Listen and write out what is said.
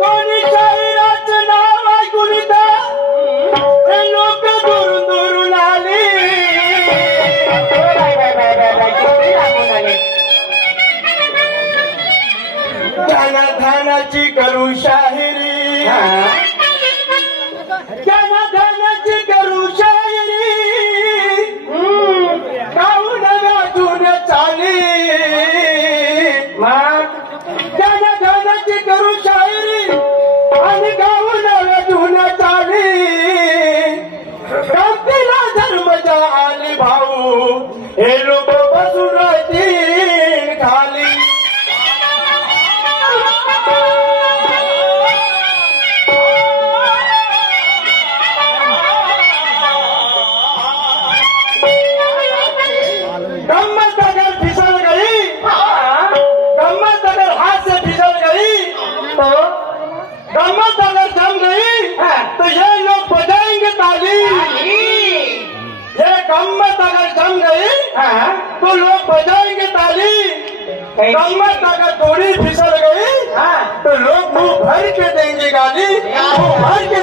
कोणी शाहिराचं नाव ऐकून ते लोक दुरून दुरून आले. ध्याना ध्यानाची करू शाहिरी, ध्याना ध्यानाची करू शाहिरी, गाऊन वाजून चाली. ध्याना ध्यानाची करू शाहिरी आणि गाऊन वाजून चाली. क्रांतीला धर्म आली भाऊ, हे लोक बसून राहतील खाली. गम्मत अगर फिसल गई, गम्मत अगर हाथ से फिसल गई, तो गम्मत अगर जम गई तो ये लोग बजाएंगे ताली. ये गम्मत अगर जम गई तो लोग बजाएंगे ताली. गम्मत अगर थोड़ी फिसल गई तो लोग मुंह भर के देंगे गाली, मुंह भर के